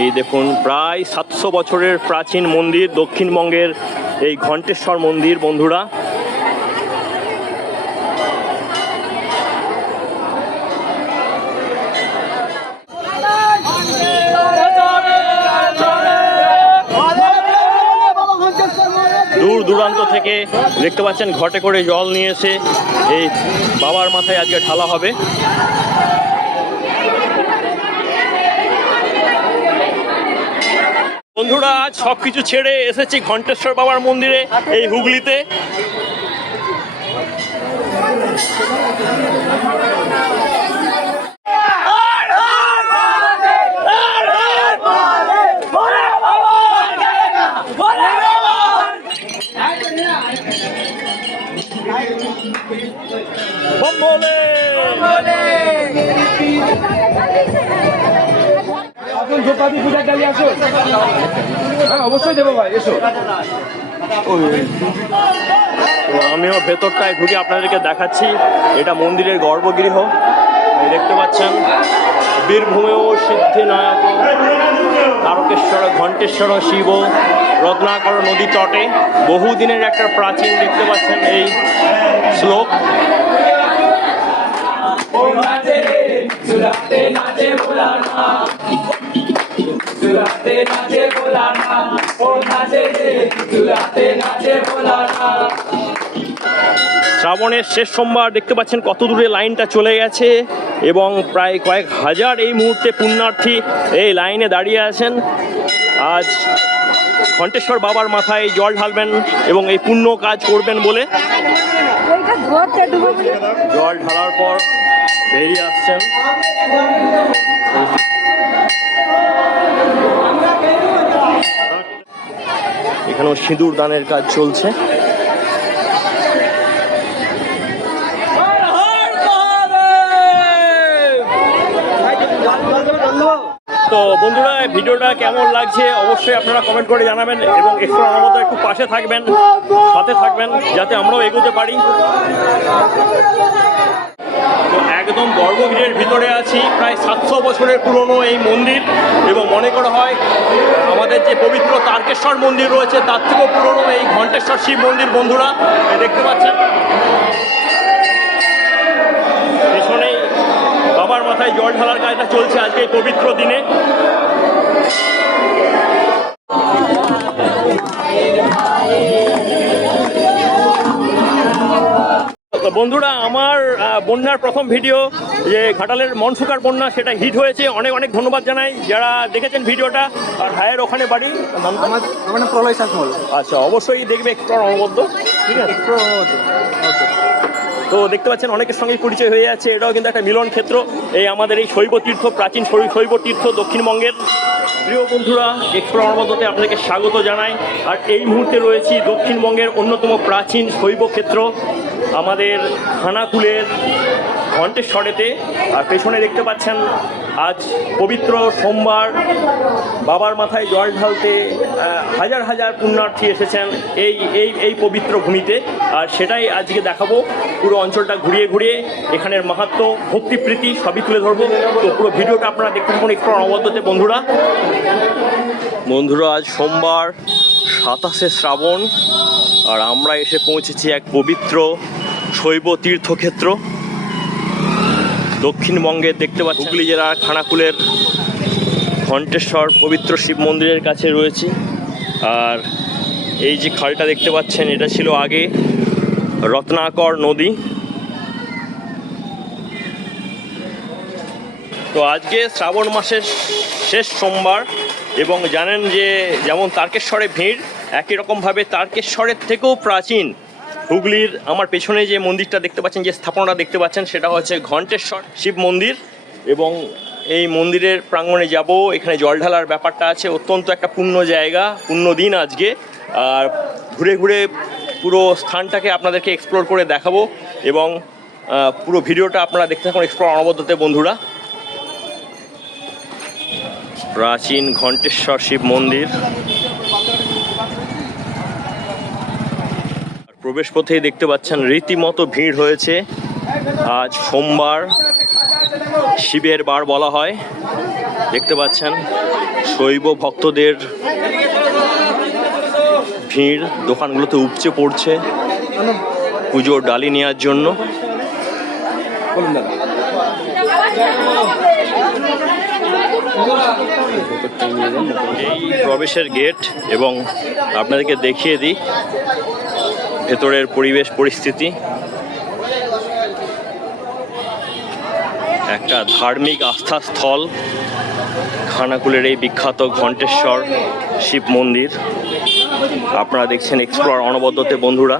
এই দেখুন, প্রায় সাতশো বছরের প্রাচীন মন্দির, দক্ষিণবঙ্গের এই ঘণ্টেশ্বর মন্দির, বন্ধুরা। দূর দূরান্ত থেকে দেখতে পাচ্ছেন, ঘটে করে জল নিয়ে এসে এই বাবার মাথায় আজকে ঢালা হবে। বন্ধুরা আজ সব কিছু ছেড়ে এসেছি ঘণ্টেশ্বর বাবার মন্দিরে এই হুগলিতে বম বলে! আসুন ধূপকাঠি পূজার ডালি আসুন হ্যাঁ অবশ্যই দেবো ভাই এসো আমিও ভেতরটায় ঘুরে আপনাদেরকে দেখাচ্ছি এটা মন্দিরের গর্ভগৃহ দেখতে পাচ্ছেন বীরভূমেও সিদ্ধিনায়ক তারকেশ্বর ঘণ্টেশ্বর শিব রত্নাকর নদী তটে বহুদিনের একটা প্রাচীন দেখতে পাচ্ছেন এই শ্লোক শ্রাবণের শেষ সোমবার দেখতে পাচ্ছেন কত দূরে লাইনটা চলে গেছে এবং প্রায় কয়েক হাজার এই মুহূর্তে পুণ্যার্থী এই লাইনে দাঁড়িয়ে আছেন। আজ ঘণ্টেশ্বর বাবার মাথায় জল ঢালবেন এবং এই পুণ্য কাজ করবেন বলে জল ঢালার পর বেরিয়ে আসছেন। এখানেও সিঁদুর দানের কাজ চলছে। তো বন্ধুরা, ভিডিওটা কেমন লাগছে অবশ্যই আপনারা কমেন্ট করে জানাবেন এবং একটু আমাদের একটু পাশে থাকবেন, সাথে থাকবেন, যাতে আমরাও এগোতে পারি। তো একদম গর্ভগৃহের ভিতরে আছি, প্রায় সাতশো বছরের পুরনো এই মন্দির এবং মনে করা হয় আমাদের যে পবিত্র তারকেশ্বর মন্দির রয়েছে, তার থেকেও পুরনো এই ঘণ্টেশ্বর শিব মন্দির, বন্ধুরা, দেখতে পাচ্ছেন? মাথায় জল ঢালার কাজটা চলছে আজকে এই পবিত্র দিনে। তো বন্ধুরা আমার বন্যার প্রথম ভিডিও যে ঘাটালের মনসুকার বন্যা সেটা হিট হয়েছে। অনেক অনেক ধন্যবাদ জানাই। যারা দেখেছেন ভিডিওটা আর ভাইয়ের ওখানে বাড়ি প্রলয় আচ্ছা অবশ্যই দেখবে একটু অনবদ্য। ঠিক আছে তো দেখতে পাচ্ছেন অনেকের সঙ্গে পরিচয় হয়ে যাচ্ছে এটাও কিন্তু একটা মিলন ক্ষেত্র। এই আমাদের এই শৈব তীর্থ, প্রাচীন শৈব তীর্থ দক্ষিণবঙ্গের। প্রিয় বন্ধুরা, এক্সপ্লোর অনবদ্যতে আপনাদেরকে স্বাগত জানাই। আর এই মুহূর্তে রয়েছি দক্ষিণবঙ্গের অন্যতম প্রাচীন শৈব ক্ষেত্র, আমাদের খানাকুলের ঘণ্টেশ্বরেতে। আর পেছনে দেখতে পাচ্ছেন আজ পবিত্র সোমবার বাবার মাথায় জল ঢালতে হাজার হাজার পুণ্যার্থী এসেছেন এই এই এই পবিত্র ভূমিতে। আর সেটাই আজকে দেখাবো। পুরো অঞ্চলটা ঘুরিয়ে ঘুরিয়ে এখানের মাহাত্ম, ভক্তিপ্রীতি সবই তুলে ধরবো। তো পুরো ভিডিওটা আপনারা দেখতে থাকুন একটু অনবদ্যতে। বন্ধুরা বন্ধুরা, আজ সোমবার সাতাশে শ্রাবণ, আর আমরা এসে পৌঁছেছি এক পবিত্র শৈব তীর্থক্ষেত্র। দক্ষিণবঙ্গে দেখতে পাচ্ছি হুগলি জেলার খানাকুলের ঘণ্টেশ্বর পবিত্র শিব মন্দিরের কাছে রয়েছি। আর এই যে খালটা দেখতে পাচ্ছেন, এটা ছিল আগে রত্নাকর নদী। তো আজকে শ্রাবণ মাসের শেষ সোমবার এবং জানেন যে যেমন তারকেশ্বরে ভিড়, একই রকমভাবে তারকেশ্বরের থেকেও প্রাচীন হুগলির আমার পেছনে যে মন্দিরটা দেখতে পাচ্ছেন, যে স্থাপনাটা দেখতে পাচ্ছেন, সেটা হচ্ছে ঘণ্টেশ্বর শিব মন্দির। এবং এই মন্দিরের প্রাঙ্গণে যাব, এখানে জল ঢালার ব্যাপারটা আছে, অত্যন্ত একটা পূর্ণ জায়গা পূর্ণ দিন আজকে। আর ঘুরে ঘুরে পুরো স্থানটাকে আপনাদেরকে এক্সপ্লোর করে দেখাবো, এবং পুরো ভিডিওটা আপনারা দেখতে থাকুন এক্সপ্লোর অনবদ্যতে, বন্ধুরা। প্রাচীন ঘণ্টেশ্বর শিব মন্দির। প্রবেশ পথেই দেখতে পাচ্ছেন রীতিমতো ভিড় হয়েছে। আজ সোমবার শিবের বার বলা হয়। দেখতে পাচ্ছেন শৈব ভক্তদের ভিড়, দোকানগুলোতে উপচে পড়ছে পুজোর ডালি নেওয়ার জন্য। এই প্রবেশের গেট এবং আপনাদেরকে দেখিয়ে দিই। ভেতরের পরিবেশ পরিস্থিতি। একটা ধার্মিক আস্থাস্থল, খানাকুলের এই বিখ্যাত ঘণ্টেশ্বর শিব মন্দির। আপনারা দেখছেন এক্সপ্লোর অনবদ্যতে বন্ধুরা।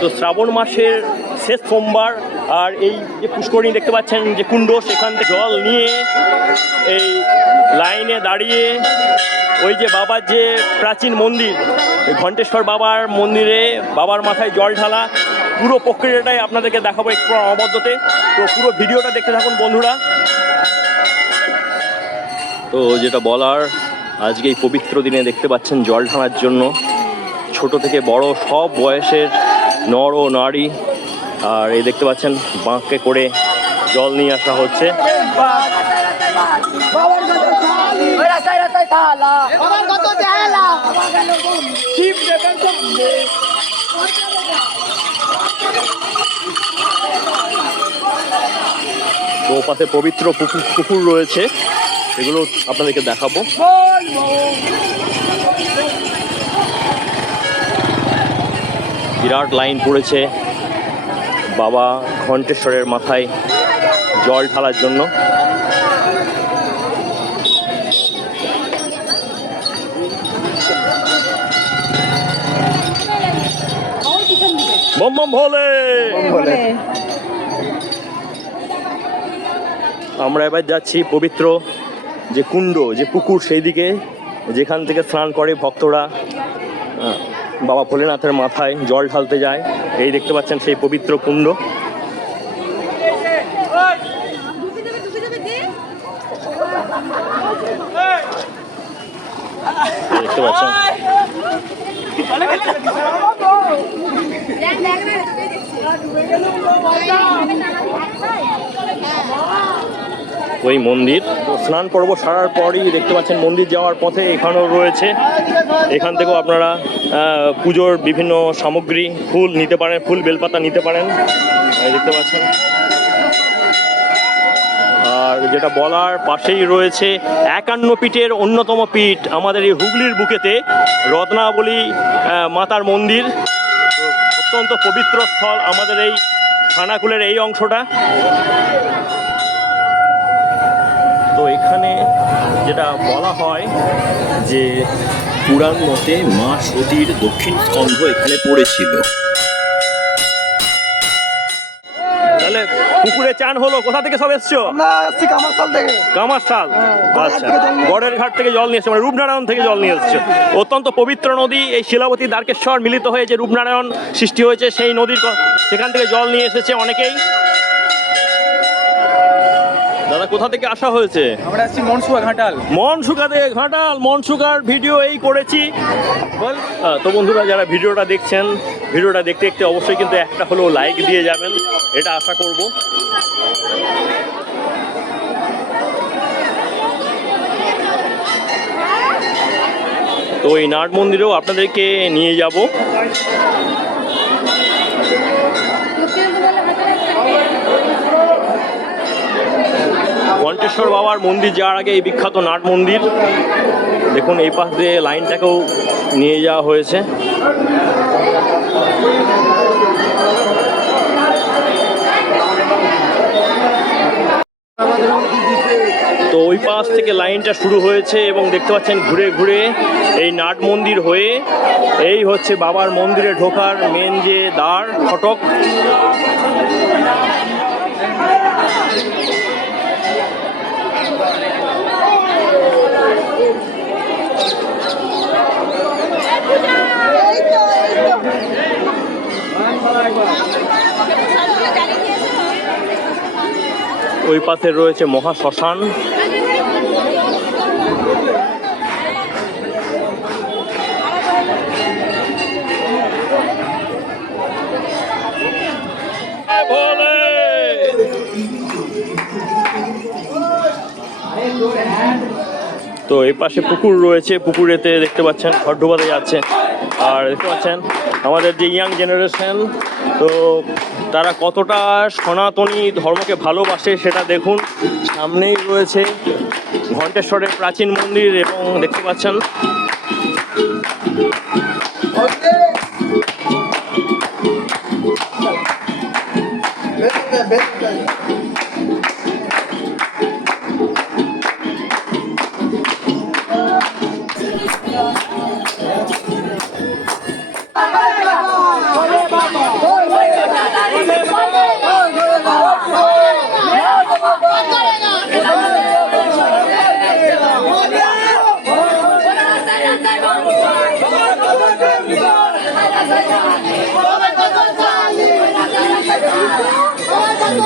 তো শ্রাবণ মাসের শেষ সোমবার, আর এই যে পুষ্করিণী দেখতে পাচ্ছেন যে কুণ্ড, সেখান থেকে জল নিয়ে এই লাইনে দাঁড়িয়ে ওই যে বাবার যে প্রাচীন মন্দির ঘণ্টেশ্বর বাবার মন্দিরে বাবার মাথায় জল ঢালা, পুরো প্রক্রিয়াটাই আপনাদেরকে দেখাবো একটু অবদ্ধতে তো পুরো ভিডিওটা দেখতে থাকুন বন্ধুরা। তো যেটা বলার আজকে এই পবিত্র দিনে দেখতে পাচ্ছেন জল ঢালার জন্য ছোট থেকে বড় সব বয়সের নর ও নারী। আর এই দেখতে পাচ্ছেন বাঁকে করে জল নিয়ে আসা হচ্ছে। পাশে পবিত্র পুকুর রয়েছে। এগুলো আপনাদেরকে দেখাবো। বিরাট লাইন পড়েছে বাবা ঘণ্টেশ্বরের মাথায় জল ঢালার জন্য। আমরা এবার যাচ্ছি পবিত্র যে কুণ্ড, যে পুকুর সেই দিকে যেখান থেকে স্নান করে ভক্তরা বাবা ভোলেনাথের মাথায় জল ঢালতে যায়। এই দেখতে পাচ্ছেন সেই পবিত্র কুণ্ড। দেখতে পাচ্ছেন। ওই মন্দির। স্নান পর্ব সারার পরই দেখতে পাচ্ছেন মন্দির যাওয়ার পথে এখানেও রয়েছে। এখান থেকেও আপনারা পুজোর বিভিন্ন সামগ্রী, ফুল নিতে পারেন, ফুল বেলপাতা নিতে পারেন। দেখতে পাচ্ছেন। আর যেটা বলার পাশেই রয়েছে, একান্ন পীঠের অন্যতম পীঠ আমাদের এই হুগলির বুকেতে, রত্নাবলী মাতার মন্দির। অত্যন্ত পবিত্র স্থল আমাদের এই খানাকুলের এই অংশটা। তো এখানে যেটা বলা হয় যে পুরাণ মতে মা সতীর দক্ষিণ স্কন্ধ এখানে পড়েছিল। তাহলে পুকুরে চান হলো কোথা থেকে সব এসছো? আমরা কামারসাল থেকে। কামারশাল? গড়ের আচ্ছা গড়ের ঘাট থেকে জল নিয়ে এসছে মানে রূপনারায়ণ থেকে জল নিয়ে এসছে। অত্যন্ত পবিত্র নদী এই শিলাবতী দ্বারকেশ্বর মিলিত হয়ে যে রূপনারায়ণ সৃষ্টি হয়েছে সেই নদীর সেখান থেকে জল নিয়ে এসেছে অনেকেই। কোথা থেকে আসা হয়েছে? আমরা আসছি মনসুয়া ঘাটাল। মন শুকাতে ঘাটাল মন শুকার ভিডিও এই করেছি। বল। তো বন্ধুরা যারা ভিডিওটা দেখছেন ভিডিওটা দেখতে দেখতে অবশ্যই কিন্তু একটা হলেও লাইক দিয়ে যাবেন এটা আশা করব। তো এই নাট মন্দিরেও আপনাদেরকে নিয়ে যাব। ঘণ্টেশ্বর বাবার মন্দির যাওয়ার আগে এই বিখ্যাত নাট মন্দির। দেখুন, এই পাশ দিয়ে লাইনটাকেও নিয়ে যাওয়া হয়েছে। তো ওই পাশ থেকে লাইনটা শুরু হয়েছে এবং দেখতে পাচ্ছেন ঘুরে ঘুরে এই নাট মন্দির হয়ে এই হচ্ছে বাবার মন্দিরে ঢোকার মেন যে দ্বার, ফটক। ওই পাশে রয়েছে মহা শ্মশান। তো এই পাশে পুকুর রয়েছে, পুকুরেতে দেখতে পাচ্ছেন ঘর ডোবাতে যাচ্ছে আর দেখতে পাচ্ছেন আমাদের যে ইয়াং জেনারেশন, তো তারা কতটা সনাতনী ধর্মকে ভালোবাসে সেটা দেখুন। সামনেই রয়েছে ঘণ্টেশ্বরের প্রাচীন মন্দির এবং দেখতে পাচ্ছেন।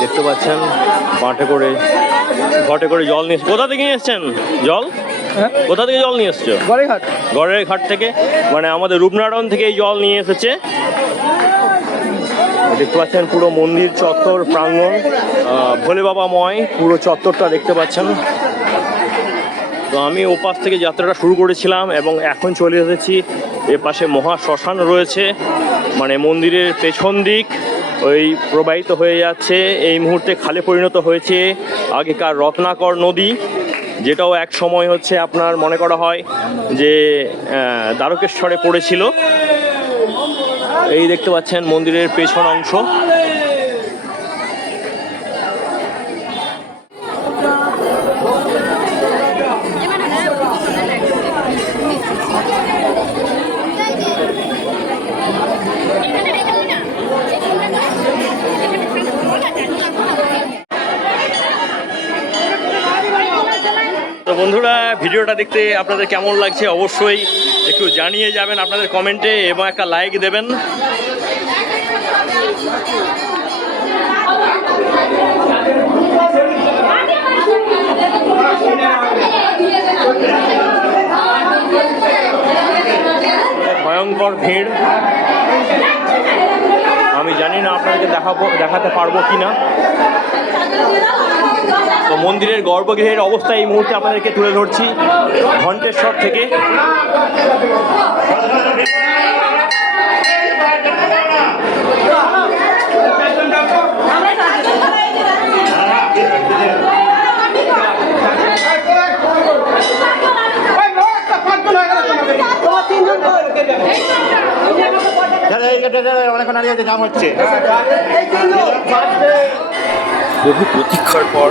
দেখতে পাচ্ছেন মাঠে করে ঘটে করে জল নিয়ে কোথা থেকে নিয়ে এসছেন? জল? কোথা থেকে জল নিয়ে এসছো? গড়েঘাট গড়ের ঘাট থেকে? মানে আমাদের রূপনারায়ণ থেকে এই জল নিয়ে এসেছে। দেখতে পাচ্ছেন পুরো মন্দির চত্বর প্রাঙ্গণ। ভোলে বাবা ময় পুরো চত্বরটা দেখতে পাচ্ছেন। তো আমি ওপাশ থেকে যাত্রাটা শুরু করেছিলাম এবং এখন চলে এসেছি এ পাশে মহা শ্মশান রয়েছে। মানে মন্দিরের পেছন দিক। ওই প্রবাহিত হয়ে যাচ্ছে। এই মুহূর্তে খালে পরিণত হয়েছে আগেকার রত্নাকর নদী, যেটাও এক সময় হচ্ছে আপনার মনে করা হয় যে দ্বারকেশ্বরে পড়েছিল। এই দেখতে পাচ্ছেন মন্দিরের পেছন অংশ তো বন্ধুরা, ভিডিওটা দেখতে আপনাদের কেমন লাগছে অবশ্যই একটু জানিয়ে যাবেন আপনাদের কমেন্টে এবং একটা লাইক দেবেন। ভয়ঙ্কর ভিড়। আমি জানি না আপনাদেরকে দেখাবো, দেখাতে পারব কি না তো মন্দিরের গর্ভগৃহের অবস্থা এই মুহূর্তে আপনাদেরকে তুলে ধরছি ঘণ্টেশ্বর থেকে। বহু প্রতীক্ষার পর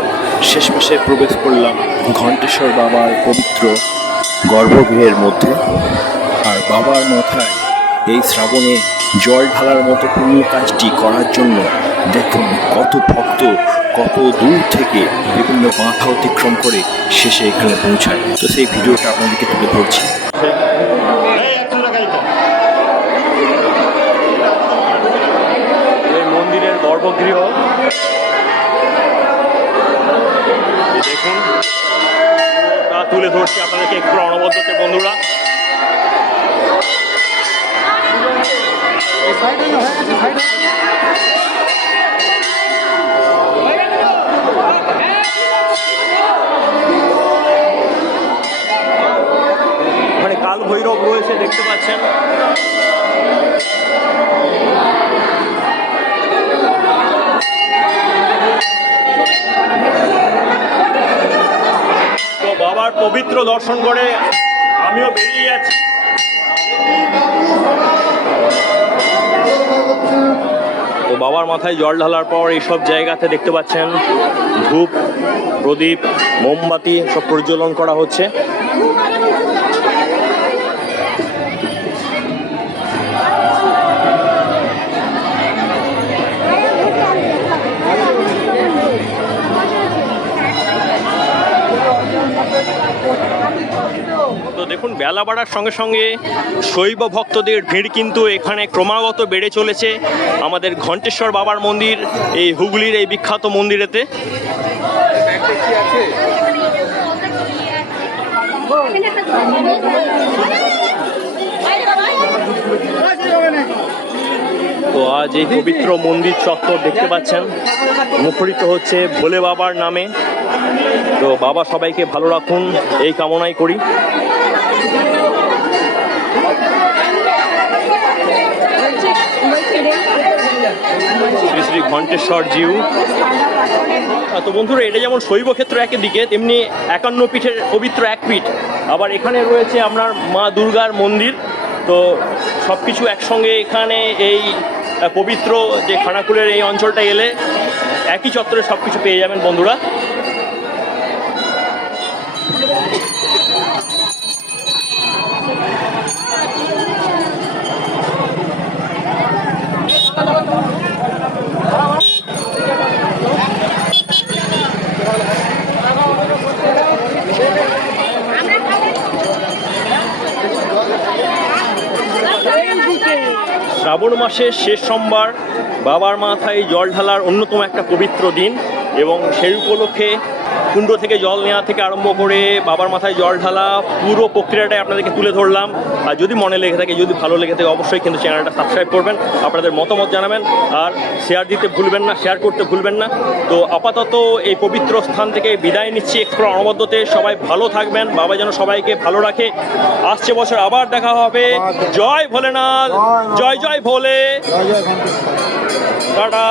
শেষমেশে প্রবেশ করলাম ঘণ্টেশ্বর বাবার পবিত্র গর্ভগৃহের মধ্যে। আর বাবার মাথায় এই শ্রাবণে জল ঢালার মতো পুণ্য কাজটি করার জন্য দেখুন কত ভক্ত, কত দূর থেকে বিভিন্ন বাধা অতিক্রম করে শেষে এখানে পৌঁছায়। তো সেই ভিডিওটা আপনাদেরকে তুলে ধরছি এই একশো টাকা দিতে এই মন্দিরের গর্ভগৃহ দেখুন তা তুলে ধরছি আপনাদেরকে একটু অনবদ্যতে বন্ধুরা। ওখানে কাল ভৈরব রয়েছে দেখতে পাচ্ছেন। পবিত্র দর্শন করে আমিও বেরিয়ে যাচ্ছি। তো বাবার মাথায় জল ঢালার পর এইসব জায়গাতে দেখতে পাচ্ছেন ধূপ, প্রদীপ, মোমবাতি সব প্রজ্বলন করা হচ্ছে তো দেখুন বেলা বাড়ার সঙ্গে সঙ্গে শৈব ভক্তদের ভিড় কিন্তু এখানে ক্রমাগত বেড়ে চলেছে। আমাদের ঘণ্টেশ্বর বাবার মন্দির, এই হুগলির এই বিখ্যাত মন্দিরেতে। তো আজ এই পবিত্র মন্দির চত্বর দেখতে পাচ্ছেন। মুখরিত হচ্ছে ভোলে বাবার নামে। তো বাবা সবাইকে ভালো রাখুন, এই কামনাই করি। শ্রী শ্রী ঘণ্টেশ্বর জিউ। তো বন্ধুরা, এটা যেমন শৈব ক্ষেত্র একের দিকে তেমনি একান্ন পীঠের পবিত্র এক পীঠ। আবার এখানে রয়েছে আপনার মা দুর্গার মন্দির। তো সব কিছু একসঙ্গে এখানে এই পবিত্র যে খানাকুলের এই অঞ্চলটা এলে একই চত্বরে সব কিছু পেয়ে যাবেন বন্ধুরা। শ্রাবণ মাসের শেষ সোমবার বাবার মাথায় জল ঢালার অন্যতম একটা পবিত্র দিন এবং সেই উপলক্ষে কুণ্ড থেকে জল নেওয়া থেকে আরম্ভ করে বাবার মাথায় জল ঢালা পুরো প্রক্রিয়াটাই আপনাদেরকে তুলে ধরলাম। আর যদি মনে লেগে থাকে যদি ভালো লেগে থাকে অবশ্যই কিন্তু চ্যানেলটা সাবস্ক্রাইব করবেন আপনাদের মতামত জানাবেন আর শেয়ার দিতে ভুলবেন না শেয়ার করতে ভুলবেন না। তো আপাতত এই পবিত্র স্থান থেকে বিদায় নিচ্ছি এক্সপ্লোর অনবদ্যতে। সবাই ভালো থাকবেন বাবা যেন সবাইকে ভালো রাখে। আসছে বছর আবার দেখা হবে। জয় ভোলেনাথ জয় জয় ভোলে। টাটা।